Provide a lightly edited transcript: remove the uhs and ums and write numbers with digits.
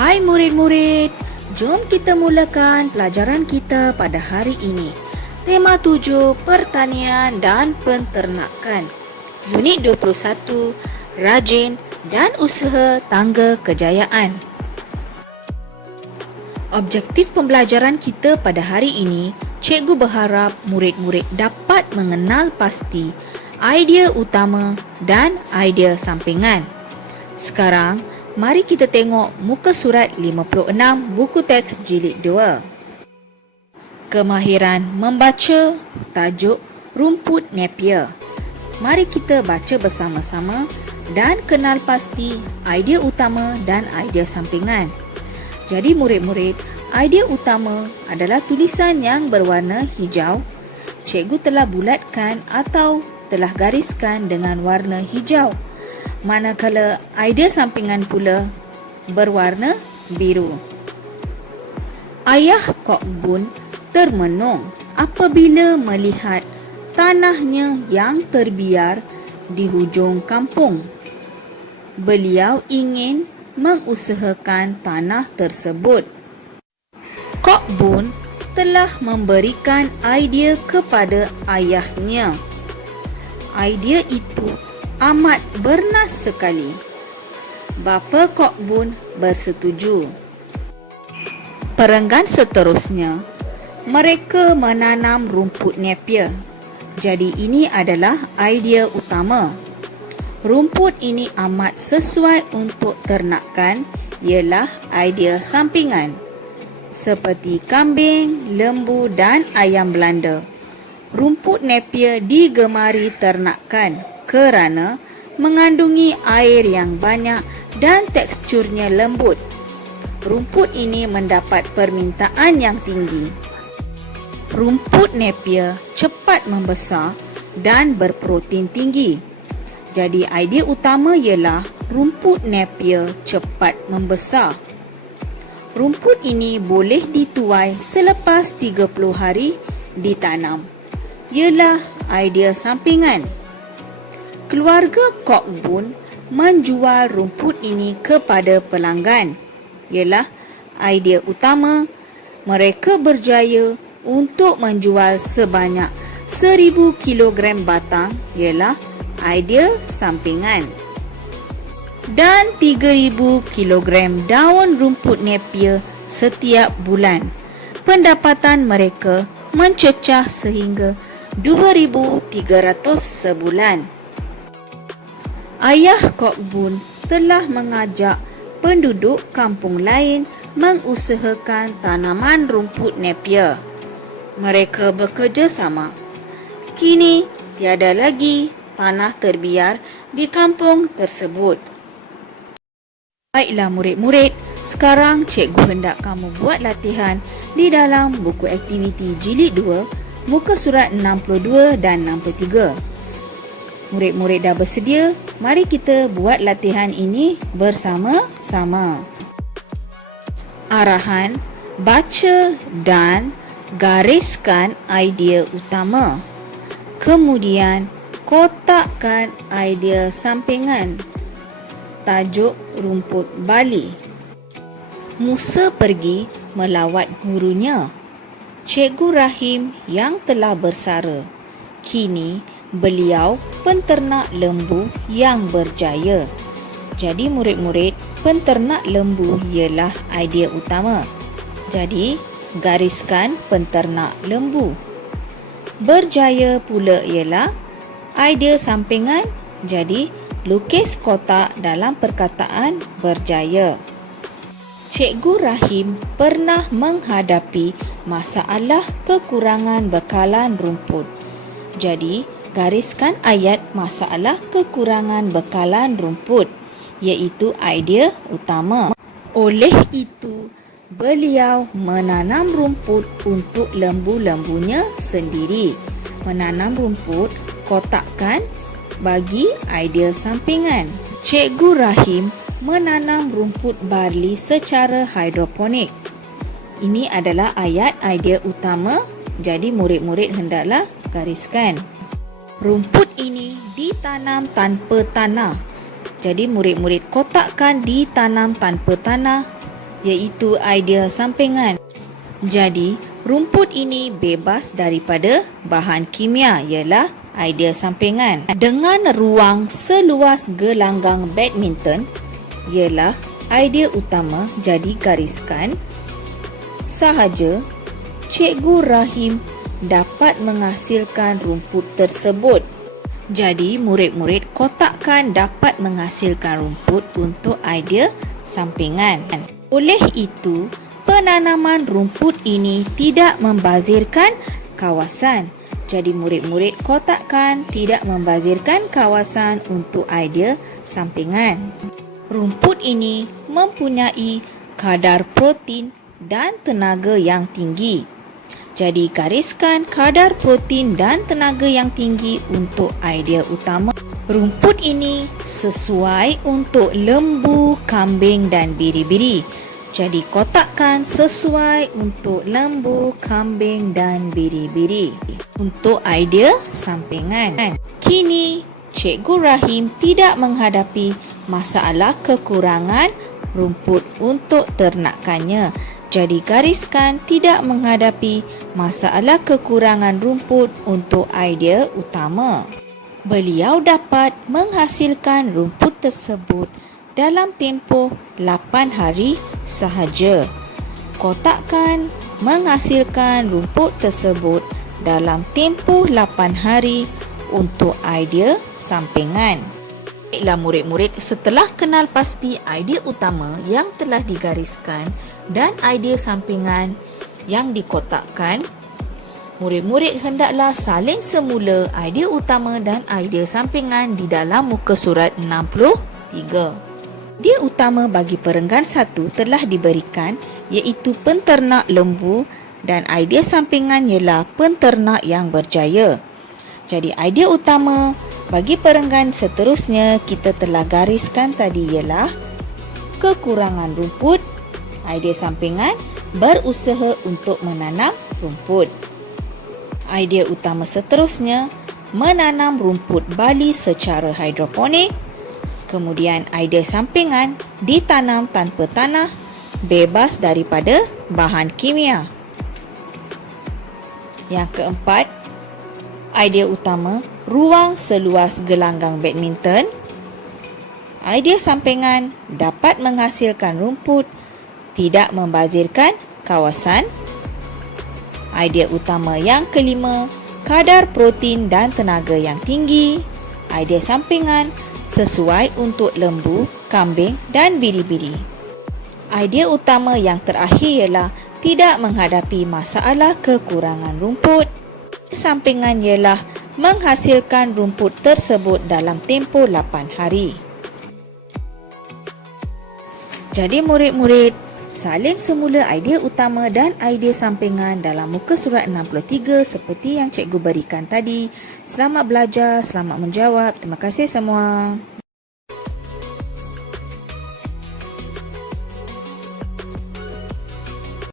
Hai murid-murid, jom kita mulakan pelajaran kita pada hari ini. Tema 7, Pertanian dan Penternakan. Unit 21, Rajin dan Usaha Tangga Kejayaan. Objektif pembelajaran kita pada hari ini, cikgu berharap murid-murid dapat mengenal pasti idea utama dan idea sampingan. Sekarang, mari kita tengok muka surat 56 buku teks jilid 2. Kemahiran membaca, tajuk Rumput Napier. Mari kita baca bersama-sama dan kenal pasti idea utama dan idea sampingan. Jadi murid-murid, idea utama adalah tulisan yang berwarna hijau. Cikgu telah bulatkan atau telah gariskan dengan warna hijau. Manakala idea sampingan pula berwarna biru. Ayah Kok Bun termenung apabila melihat tanahnya yang terbiar di hujung kampung. Beliau ingin mengusahakan tanah tersebut. Kok Bun telah memberikan idea kepada ayahnya. Idea itu amat bernas sekali. Bapa Kok Bun bersetuju. Perenggan seterusnya, mereka menanam rumput napier. Jadi ini adalah idea utama. Rumput ini amat sesuai untuk ternakan ialah idea sampingan. Seperti kambing, lembu dan ayam Belanda. Rumput napier digemari ternakan kerana mengandungi air yang banyak dan teksturnya lembut. Rumput ini mendapat permintaan yang tinggi. Rumput napier cepat membesar dan berprotein tinggi. Jadi idea utama ialah rumput napier cepat membesar. Rumput ini boleh dituai selepas 30 hari ditanam. Ialah idea sampingan. Keluarga Kok Bun menjual rumput ini kepada pelanggan. Ialah idea utama. Mereka berjaya untuk menjual sebanyak 1000 kilogram batang. Ialah idea sampingan. Dan 3000 kilogram daun rumput napier setiap bulan. Pendapatan mereka mencecah sehingga 2300 sebulan. Ayah Kok Bun telah mengajak penduduk kampung lain mengusahakan tanaman rumput napier. Mereka bekerjasama. Kini tiada lagi tanah terbiar di kampung tersebut. Baiklah murid-murid, sekarang cikgu hendak kamu buat latihan di dalam buku aktiviti jilid 2, muka surat 62 dan 63. Murid-murid dah bersedia? Mari kita buat latihan ini bersama-sama. Arahan, baca dan gariskan idea utama. Kemudian, kotakkan idea sampingan. Tajuk rumput Bali. Musa pergi melawat gurunya, Cikgu Rahim yang telah bersara. Kini, beliau penternak lembu yang berjaya. Jadi murid-murid, penternak lembu ialah idea utama. Jadi, gariskan penternak lembu. Berjaya pula ialah idea sampingan. Jadi, lukis kotak dalam perkataan berjaya. Cikgu Rahim pernah menghadapi masalah kekurangan bekalan rumput. Jadi, gariskan ayat masalah kekurangan bekalan rumput, iaitu idea utama. Oleh itu, beliau menanam rumput untuk lembu-lembunya sendiri. Menanam rumput, kotakkan bagi idea sampingan. Cikgu Rahim menanam rumput barli secara hidroponik. Ini adalah ayat idea utama, jadi murid-murid hendaklah gariskan. Rumput ini ditanam tanpa tanah. Jadi murid-murid kotakkan ditanam tanpa tanah. iaitu idea sampingan. Jadi, rumput ini bebas daripada bahan kimia ialah idea sampingan. Dengan ruang seluas gelanggang badminton ialah idea utama, jadi gariskan sahaja Cikgu Rahim dapat menghasilkan rumput tersebut. Jadi, murid-murid kotakkan dapat menghasilkan rumput untuk idea sampingan. Oleh itu, penanaman rumput ini tidak membazirkan kawasan. Jadi, murid-murid kotakkan tidak membazirkan kawasan untuk idea sampingan. Rumput ini mempunyai kadar protein dan tenaga yang tinggi. Jadi, gariskan kadar protein dan tenaga yang tinggi untuk idea utama. Rumput ini sesuai untuk lembu, kambing dan biri-biri. Jadi, kotakkan sesuai untuk lembu, kambing dan biri-biri. Untuk idea sampingan. Kini, Cikgu Rahim tidak menghadapi masalah kekurangan rumput untuk ternakannya. Jadi, gariskan tidak menghadapi masalah kekurangan rumput untuk idea utama. Beliau dapat menghasilkan rumput tersebut dalam tempoh 8 hari sahaja. Kotakkan menghasilkan rumput tersebut dalam tempoh 8 hari untuk idea sampingan. Baiklah murid-murid, setelah kenal pasti idea utama yang telah digariskan dan idea sampingan yang dikotakkan, murid-murid hendaklah salin semula idea utama dan idea sampingan di dalam muka surat 63. Idea utama bagi perenggan 1 telah diberikan iaitu penternak lembu dan idea sampingan ialah penternak yang berjaya. Jadi idea utama bagi perenggan seterusnya kita telah gariskan tadi ialah kekurangan rumput. Idea sampingan berusaha untuk menanam rumput. Idea utama seterusnya menanam rumput bali secara hidroponik. Kemudian idea sampingan ditanam tanpa tanah, bebas daripada bahan kimia. Yang keempat, idea utama ruang seluas gelanggang badminton. Idea sampingan dapat menghasilkan rumput, tidak membazirkan kawasan. Idea utama yang kelima, kadar protein dan tenaga yang tinggi. Idea sampingan sesuai untuk lembu, kambing dan biri-biri. Idea utama yang terakhir ialah tidak menghadapi masalah kekurangan rumput. Sampingan ialah menghasilkan rumput tersebut dalam tempoh 8 hari. Jadi murid-murid, salin semula idea utama dan idea sampingan dalam muka surat 63 seperti yang cikgu berikan tadi. Selamat belajar, selamat menjawab. Terima kasih semua.